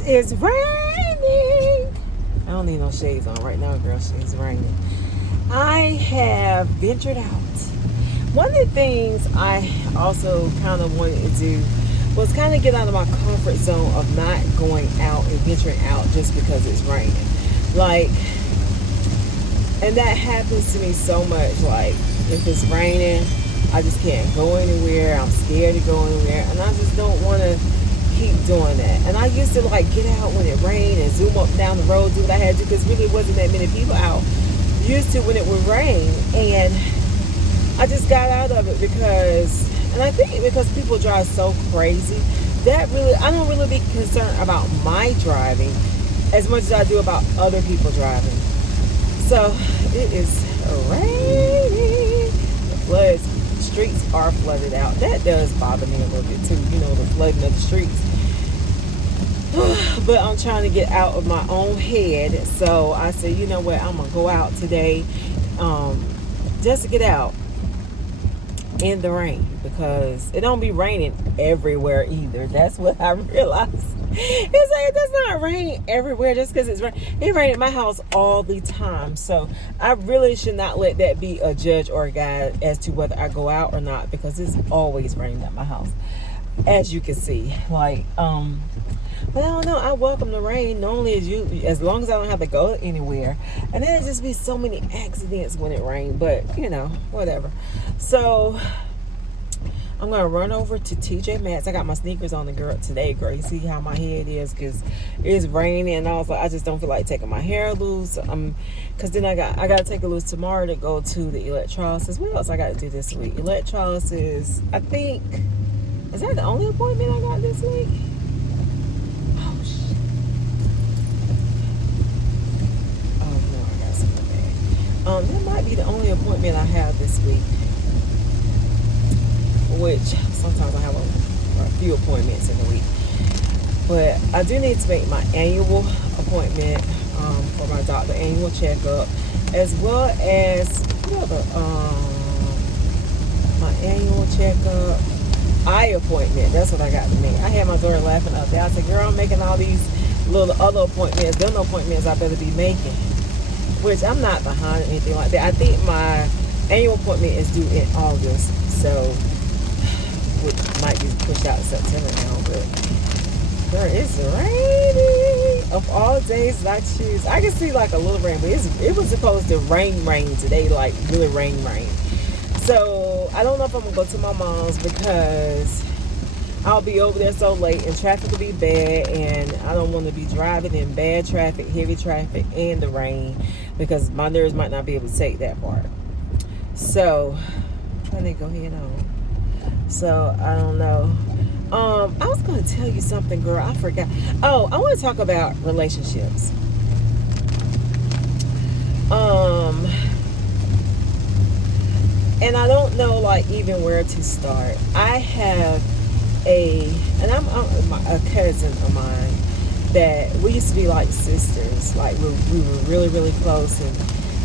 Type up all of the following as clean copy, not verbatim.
It is raining. I don't need no shades on right now, girl. It's raining. I have ventured out. One of the things I also kind of wanted to do was kind of get out of my comfort zone of not going out and venturing out just because it's raining. Like, and that happens to me so much. Like, if it's raining, I just can't go anywhere. I'm scared to go anywhere, and I just don't want to keep doing that. And I used to like get out when it rained and zoom up and down the road, do what I had to, because really wasn't that many people out used to when it would rain. And I just got out of it because, and I think because people drive so crazy that really, I don't really be concerned about my driving as much as I do about other people driving. So it is raining. The floods, streets are flooded out. That does bother me a little bit too, you know, the flooding of the streets. But I'm trying to get out of my own head. So I said, you know what, I'm gonna go out today, just to get out in the rain, because it don't be raining everywhere either. That's what I realized. It's like it does not rain everywhere just because it's raining. It rains at my house all the time. So I really should not let that be a judge or a guide as to whether I go out or not, because it's always raining at my house, as you can see. Like, but I don't know. I welcome the rain normally as long as I don't have to go anywhere. And then it just be so many accidents when it rains. But, you know, whatever. So I'm going to run over to TJ Maxx. I got my sneakers on the girl today, girl. You see how my head is because it's raining. And I was like, I just don't feel like taking my hair loose. Because then I got to take it loose tomorrow to go to the electrolysis. What else I got to do this week? Electrolysis, I think. Is that the only appointment I got this week? That might be the only appointment I have this week, which sometimes I have a few appointments in a week. But I do need to make my annual appointment for my doctor, annual checkup, as well as my annual checkup, eye appointment. That's what I got to make. I had my daughter laughing up there. I said, girl, I'm making all these little other appointments. Them appointments I better be making. Which I'm not behind anything like that. I think my annual appointment is due in August, so which might be pushed out to September now. But girl, it's raining. Of all days that I choose, I can see like a little rain, but it was supposed to rain today, like really rain. So I don't know if I'm gonna go to my mom's because I'll be over there so late and traffic will be bad, and I don't want to be driving in bad traffic, heavy traffic, and the rain, because my nerves might not be able to take that part. So I'm trying to go head on. So I don't know. I was going to tell you something, girl. I forgot. Oh, I want to talk about relationships. And I don't know like even where to start. I have I'm a cousin of mine that we used to be like sisters. Like we were really, really close,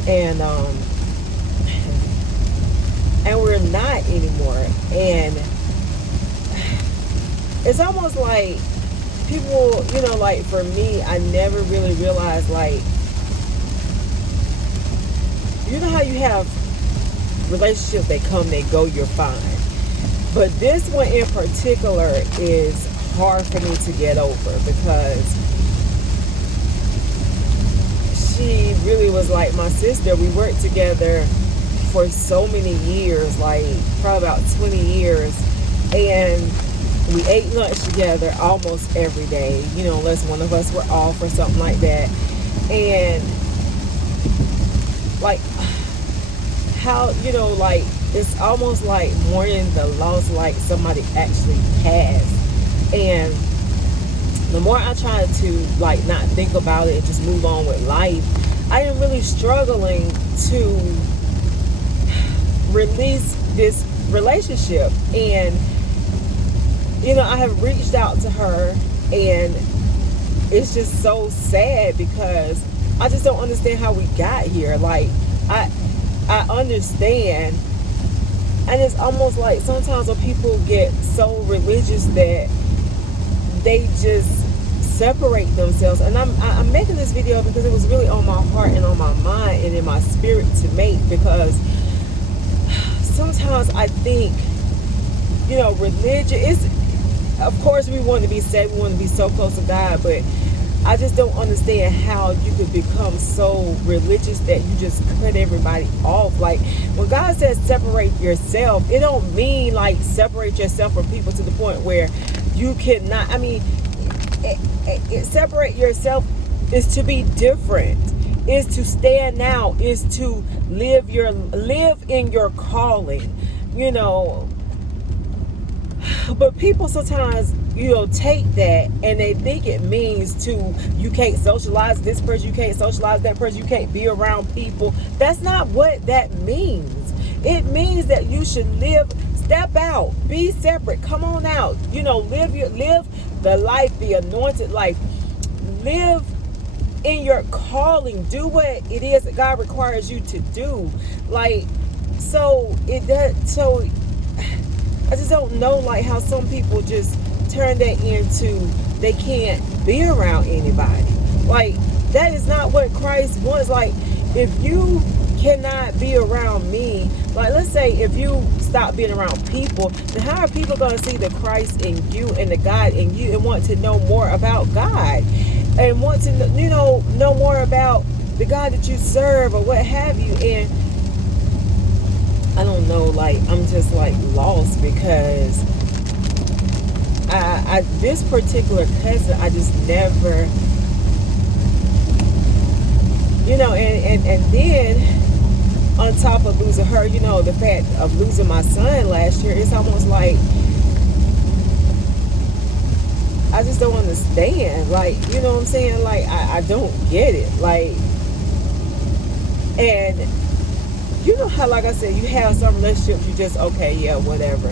and we're not anymore. And it's almost like people, you know, like for me, I never really realized, like, you know how you have relationships, they come, they go, you're fine. But this one in particular is hard for me to get over, because she really was like my sister. We worked together for so many years, like probably about 20 years, and we ate lunch together almost every day, you know, unless one of us were off or something like that. And like how, you know, like it's almost like mourning the loss like somebody actually passed. And the more I tried to like not think about it and just move on with life, I am really struggling to release this relationship. And you know, I have reached out to her, and it's just so sad because I just don't understand how we got here. Like I understand. And it's almost like sometimes when people get so religious that they just separate themselves. And I'm making this video because it was really on my heart and on my mind and in my spirit to make, because sometimes I think, you know, religion is, of course we want to be saved, we want to be so close to God, but I just don't understand how you could become so religious that you just cut everybody off. Like, when God says separate yourself, it don't mean like separate yourself from people to the point where you cannot, I mean, separate yourself is to be different, is to stand out, is to live in your calling, you know. But people sometimes, you know, take that and they think it means to, you can't socialize this person, you can't socialize that person, you can't be around people. That's not what that means. It means that you should step out, be separate, come on out, you know, live the life, the anointed life, live in your calling, do what it is that God requires you to do. Like, so I just don't know, like, how some people just turn that into they can't be around anybody. Like, that is not what Christ wants. Like, if you cannot be around me, like, let's say if you stop being around people, then how are people going to see the Christ in you and the God in you and want to know more about God and want to, you know more about the God that you serve or what have you? And I don't know, like, I'm just like lost, because I this particular cousin, I just never, you know, and then on top of losing her, you know, the fact of losing my son last year, it's almost like I just don't understand. Like, you know what I'm saying? Like, I don't get it. Like, and you know how, like I said, you have some relationships you just, okay, yeah, whatever,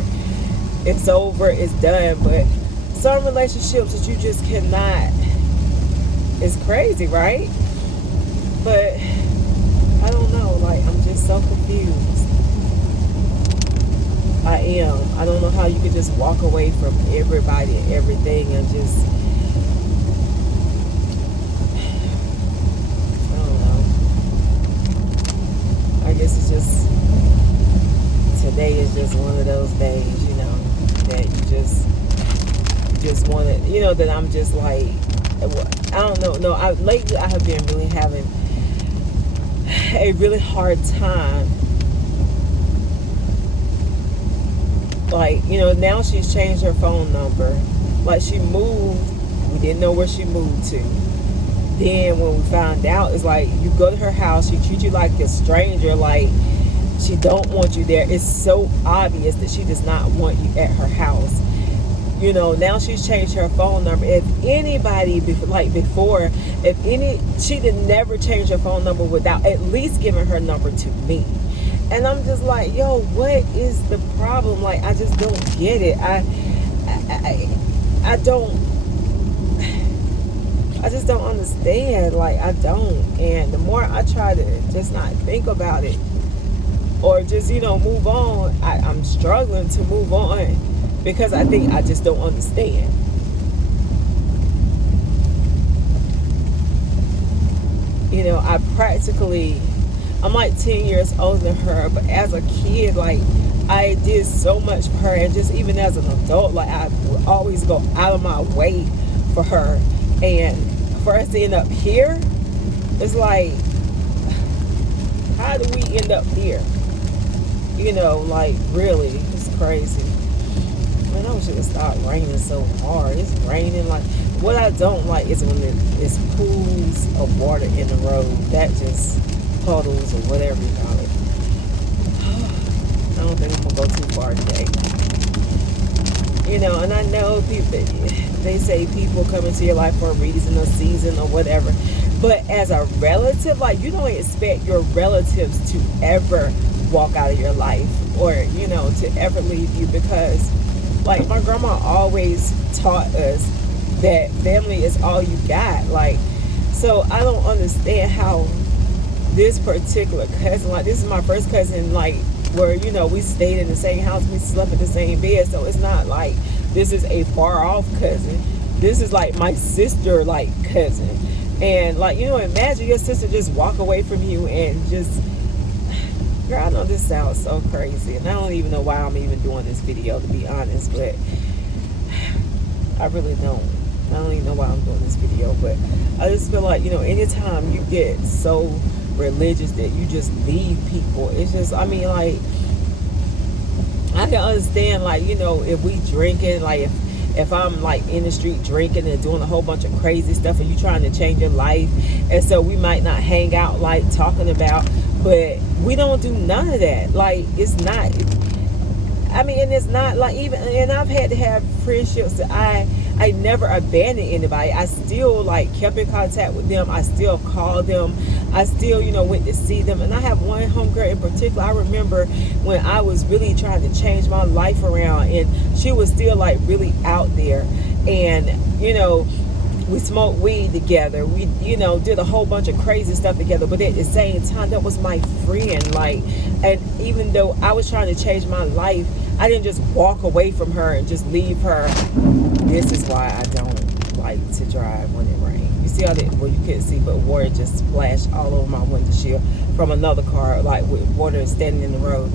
it's over, it's done. But some relationships that you just cannot, it's crazy, right? But I don't know, like, I'm just so confused. I am. I don't know how you could just walk away from everybody and everything and just, I don't know. I guess it's just, today is just one of those days, you know, that you just want to, you know, that I'm just like, I don't know. No, lately I have been really having a really hard time. Like, you know, now she's changed her phone number. Like, she moved, we didn't know where she moved to. Then when we found out, it's like, you go to her house, she treats you like a stranger, like she don't want you there. It's so obvious that she does not want you at her house. You know, now she's changed her phone number. If anybody, like before, she did never change her phone number without at least giving her number to me. And I'm just like, yo, what is the problem? Like, I just don't get it. I just don't understand. Like, I don't. And the more I try to just not think about it or just, you know, move on, I'm struggling to move on because I think I just don't understand. You know, I'm like 10 years older than her, but as a kid, like, I did so much for her, and just even as an adult, like, I would always go out of my way for her. And for us to end up here, it's like, how do we end up here? You know, like, really, it's crazy. Man, I wish it would stop raining so hard. It's raining. Like, what I don't like is when it's pools of water in the road. That just, puddles or whatever you call it. I don't think I'm gonna go too far today. You know, and I know people, they say people come into your life for a reason, a season, or whatever. But as a relative, like, you don't expect your relatives to ever walk out of your life or, you know, to ever leave you, because, like, my grandma always taught us that family is all you got. Like, so I don't understand how this particular cousin, like, this is my first cousin, like, where, you know, we stayed in the same house, we slept in the same bed, so it's not like this is a far off cousin. this is like my sister, like cousin. And like, you know, imagine your sister just walk away from you and just, girl, I know this sounds so crazy, and I don't even know why I'm even doing this video, to be honest, but I really don't. I don't even know why I'm doing this video, but I just feel like, you know, anytime you get so religious that you just leave people, it's just, I mean, like, I can understand, like, you know, if we drinking, like, if I'm like in the street drinking and doing a whole bunch of crazy stuff and you trying to change your life, and so we might not hang out like talking about, but we don't do none of that. Like, it's not, I mean, and it's not like, even, and I've had to have friendships that I never abandoned anybody. I still like kept in contact with them. I still called them. I still, you know, went to see them. And I have one homegirl in particular. I remember when I was really trying to change my life around, and she was still like really out there. And, you know, we smoked weed together. We, you know, did a whole bunch of crazy stuff together. But at the same time, that was my friend. Like, and even though I was trying to change my life, I didn't just walk away from her and just leave her. This is why I don't like to drive when it rains. You see how that, well, you couldn't see, but water just splashed all over my windshield from another car, like with water standing in the road.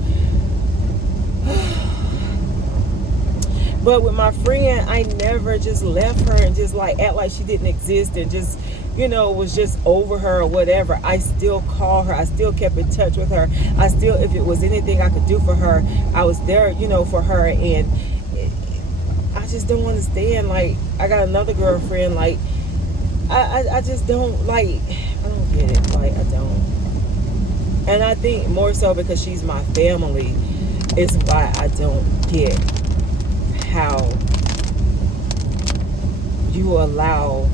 But with my friend, I never just left her and just like act like she didn't exist and just, you know, was just over her or whatever. I still call her. I still kept in touch with her. I still, if it was anything I could do for her, I was there, you know, for her. And I just don't understand. Like, I got another girlfriend. Like, I just don't, like, I don't get it. Like, I don't. And I think more so because she's my family is why I don't get how you allow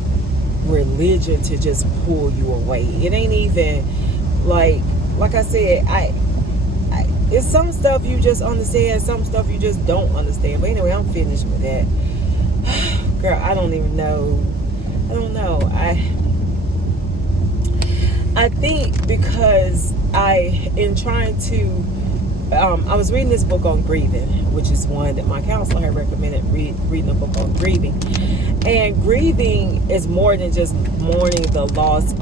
religion to just pull you away. It ain't even like I said, I it's some stuff you just understand, some stuff you just don't understand. But anyway, I'm finished with that. Girl, I don't even know. I don't know. I think because in trying to I was reading this book on grieving, which is one that my counselor had recommended, reading a book on grieving. And grieving is more than just mourning the loss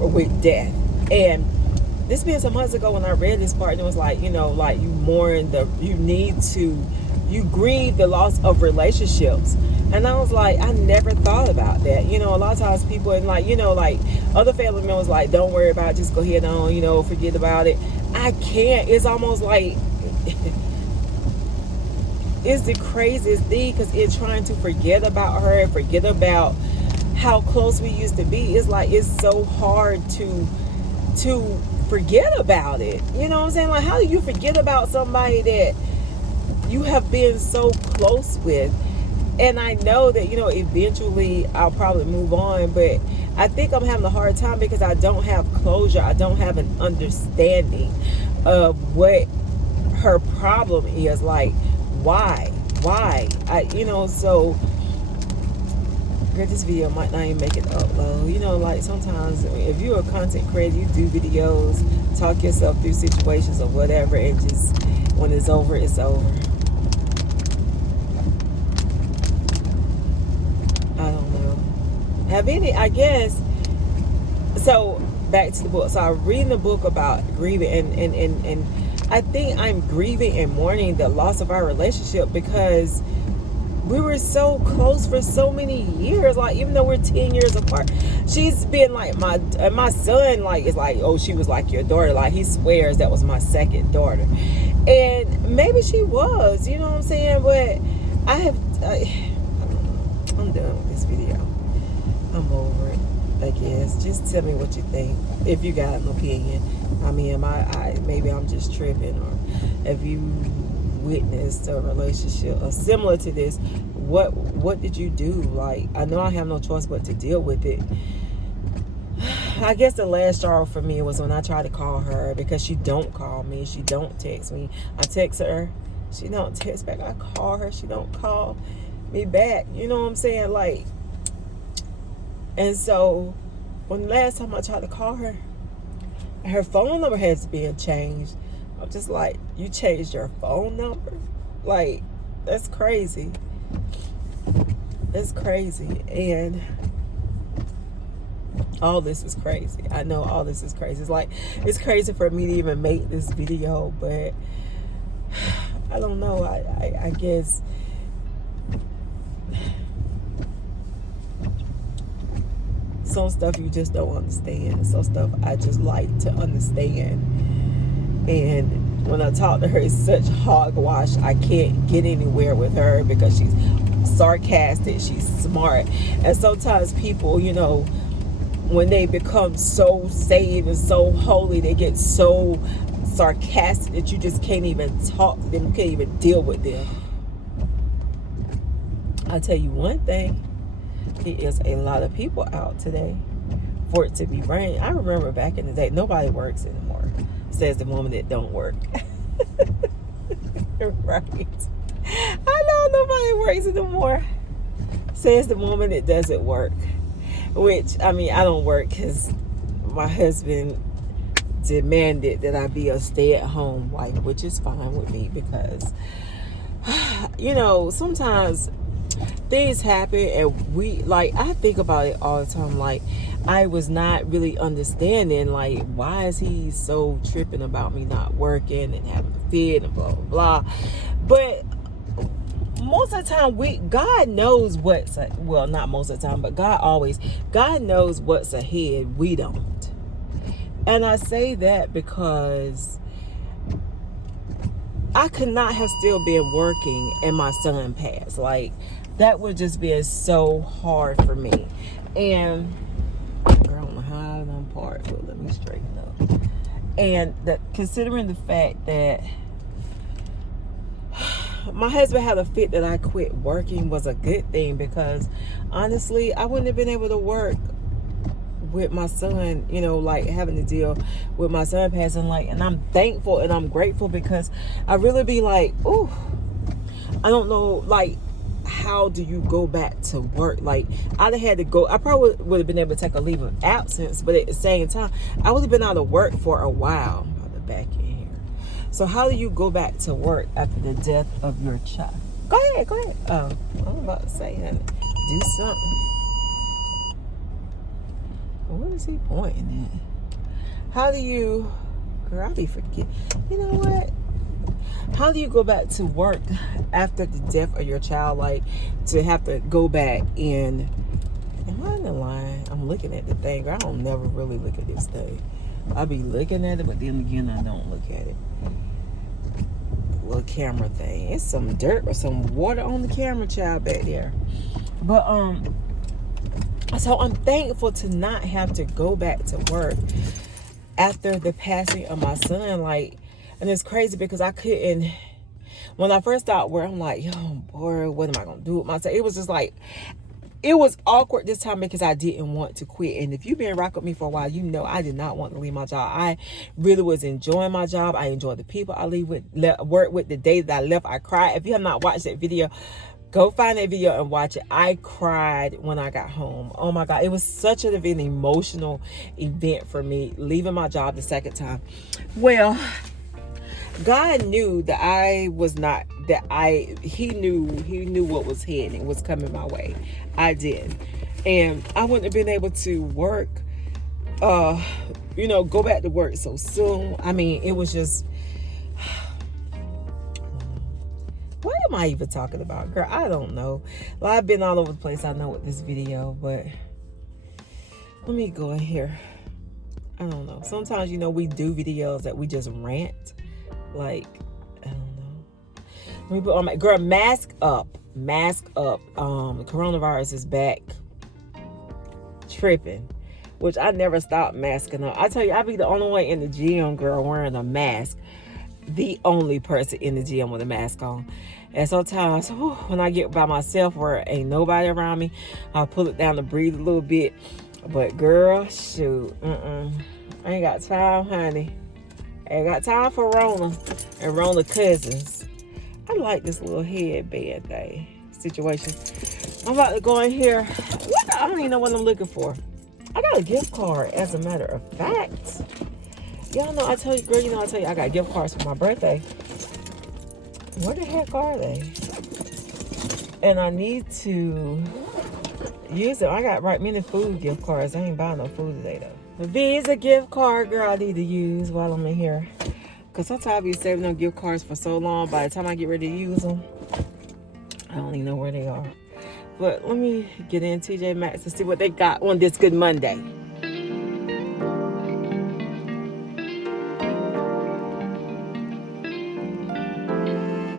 with death. And this being some months ago when I read this part, and it was like, you know, like you grieve the loss of relationships. And I was like, I never thought about that. You know, a lot of times people, and like, you know, like other family members like, don't worry about it, just go ahead on, you know, forget about it. I can't. It's almost like it's the craziest thing, because in trying to forget about her and forget about how close we used to be, it's like it's so hard to forget about it. You know what I'm saying? Like, how do you forget about somebody that you have been so close with? And I know that, you know, eventually I'll probably move on, but I think I'm having a hard time because I don't have closure. I don't have an understanding of what her problem is. Like, why? You know, so girl, this video might not even make it upload. You know, like sometimes if you're a content creator, you do videos, talk yourself through situations or whatever, and just when it's over, it's over. I don't know. Have any, I guess, so back to the book. So I'm reading the book about grieving, and I think I'm grieving and mourning the loss of our relationship because we were so close for so many years. Like, even though we're 10 years apart, she's been like my son, like, is like, oh, she was like your daughter. Like, he swears that was my second daughter. And maybe she was, you know what I'm saying? But I'm done with this video. I'm over it, I guess. Just tell me what you think, if you got an opinion. I mean, maybe I'm just tripping, or if you witnessed a relationship similar to this, what did you do? Like, I know I have no choice but to deal with it. I guess the last straw for me was when I tried to call her, because she don't call me, she don't text me. I text her, she don't text back. I call her, she don't call me back. You know what I'm saying? Like, and so when the last time I tried to call her, her phone number has been changed. I'm just like, you changed your phone number? Like, that's crazy. It's crazy. And all this is crazy. I know all this is crazy. It's like, it's crazy for me to even make this video, but I don't know. I guess some stuff you just don't understand. Some stuff I just like to understand. And when I talk to her, it's such hogwash. I can't get anywhere with her because she's sarcastic, she's smart. And sometimes people, you know, when they become so saved and so holy, they get so sarcastic that you just can't even talk to them. You can't even deal with them. I'll tell you one thing. There is a lot of people out today for it to be raining. I remember back in the day, nobody works anymore. Says the woman that don't work. Right. I know nobody works anymore. Says the woman that doesn't work. Which, I mean, I don't work because my husband demanded that I be a stay-at-home wife, which is fine with me because, you know, sometimes things happen and we, like, I think about it all the time. Like, I was not really understanding, like, why is he so tripping about me not working and having a fit and blah, blah, blah. But most of the time, God knows what's, well, not most of the time, but God knows what's ahead. We don't. And I say that because I could not have still been working and my son passed. Like, that would just be so hard for me. And girl, I don't know how I done part, but let me straighten up. And that, considering the fact that my husband had a fit that I quit working was a good thing, because honestly, I wouldn't have been able to work with my son, you know, like having to deal with my son passing. Like, and I'm thankful and I'm grateful because I really be like, ooh, I don't know, like, how do you go back to work? Like, I'd have had to go, I probably would have been able to take a leave of absence, but at the same time, I would have been out of work for a while. I'm about to back in here. So how do you go back to work after the death of your child? Go ahead. Oh, I'm about to say, honey, do something. What is he pointing at? How do you, girl, I be forget. You know what? How do you go back to work after the death of your child? Like, to have to go back in, am I in the line? I'm looking at the thing. I don't never really look at this thing. I be looking at it, but then again, I don't look at it. The little camera thing. It's some dirt or some water on the camera, child, back there. But, so I'm thankful to not have to go back to work after the passing of my son. Like, and it's crazy because I couldn't, when I first started work, I'm like, yo, boy, what am I going to do with myself? It was just like, it was awkward this time because I didn't want to quit. And if you've been rocking with me for a while, you know I did not want to leave my job. I really was enjoying my job. I enjoyed the people I worked with. The day that I left, I cried. If you have not watched that video, go find that video and watch it. I cried when I got home. Oh my God. It was such an emotional event for me, leaving my job the second time. Well, God knew that he knew what was heading, was coming my way. I did. And I wouldn't have been able to work, go back to work so soon. I mean, it was just, what am I even talking about, girl? I don't know. Well, I've been all over the place, I know, with this video, but let me go in here. I don't know. Sometimes, we do videos that we just rant. Like, I don't know. Let me put on my, girl, mask up. The coronavirus is back. Tripping. Which I never stopped masking up. I tell you, I be the only one in the gym, girl, wearing a mask. The only person in the gym with a mask on. And sometimes when I get by myself where ain't nobody around me, I'll pull it down to breathe a little bit. But girl, shoot, I ain't got time, honey. I ain't got time for Rona and Rona cousins. I like this little headband thing situation. I'm about to go in here. I don't even know what I'm looking for. I got a gift card, as a matter of fact. Y'all know, I tell you, girl, I got gift cards for my birthday. Where the heck are they? And I need to use it. I got right many food gift cards. I ain't buying no food today though. The Visa gift card, girl, I need to use while I'm in here. Cause sometimes I be saving them gift cards for so long. By the time I get ready to use them, I don't even know where they are. But let me get in TJ Maxx to see what they got on this Good Monday.